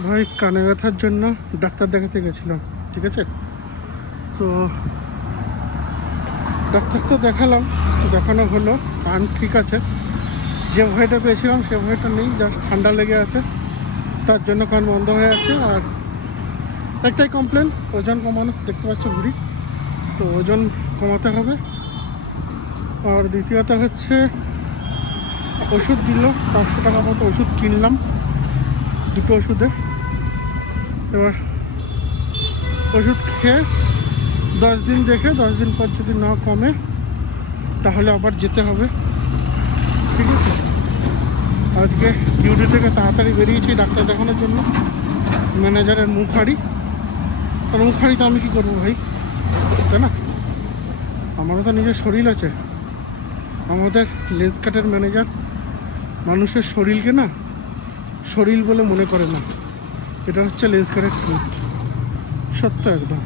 ভাই কানে ব্যথার জন্য ডাক্তার দেখাতে গেছিলাম, ঠিক আছে? তো ডাক্তার তো দেখালাম, দেখানো হলো, কান ঠিক আছে। যে ভয়টা পেয়েছিলাম সে ভয়টা নেই, জাস্ট ঠান্ডা লেগে আছে, তার জন্য কান বন্ধ হয়ে আছে। আর একটাই কমপ্লেন, ওজন কমানো, দেখতে পাচ্ছ ভুঁড়ি, তো ওজন কমাতে হবে। আর দ্বিতীয়ত হচ্ছে ওষুধ দিল, 500 টাকা মতো ওষুধ কিনলাম, দুটো ওষুধে। এবার ওষুধ খেয়ে 10 দিন দেখে 10 দিন পর যদি না কমে তাহলে আবার যেতে হবে, ঠিক আছে? আজকে ডিউটি থেকে তাড়াতাড়ি বেরিয়েছি ডাক্তার দেখানোর জন্য। ম্যানেজারের মুখ হাঁড়ি, আর মুখ হাঁড়িতে আমি কী করবো ভাই, তাই না? আমারও তো নিজের শরীর আছে। আমাদের লেজ কাটের ম্যানেজার মানুষের শরীরকে না শরীর বলে মনে করে না, এটা হচ্ছে লেজ কাটের ট্রুথ, সত্য একদম।